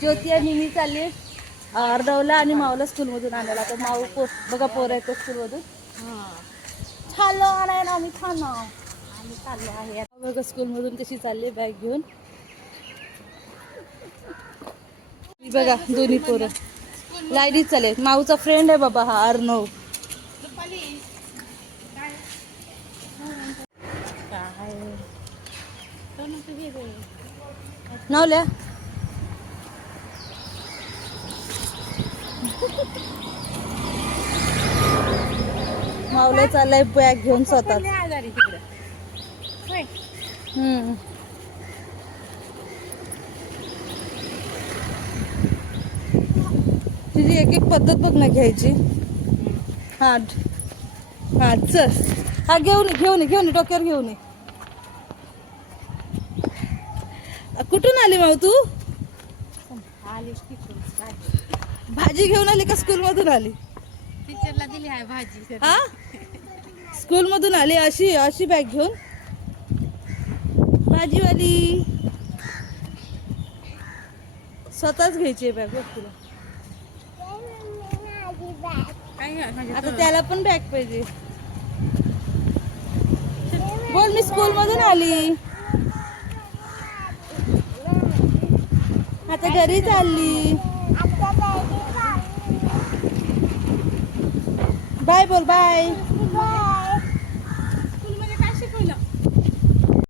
ज्योती आणि मी चालली अर्धवला आणि माऊला स्कूलमधून आणायला. तर माऊ पो बघा पोरं येतो स्कूलमधून. चाललो आणाय ना आम्ही? छान आम्ही चाललो आहे. आता बघा स्कूलमधून कशी चालली बॅग घेऊन. बघा दोन्ही पोरं. लाईनीच चालेल माऊचा फ्रेंड आहे बाबा हा अर्णव. नवल्या माऊला चाललाय बॅग घेऊन स्वतः. हम्म. तुझी एक एक पद्धत बघ ना घ्यायची. हा हा चल. हा घेऊन घेऊन घेऊन डोक्यावर घेऊन कुठून आली माऊ तू? भाजी घेऊन आली का स्कूल मधून आली? टीचरला दिली आहे भाजी हा? स्कूल मधून आली अशी अशी बॅग घेऊन? भाजीवाली. स्वतःच घ्यायची बॅग बघ तुला. आता त्याला पण बॅग पाहिजे. बोल मी स्कूल मधून आली. आता घरी चालली. बाय बोल बाय.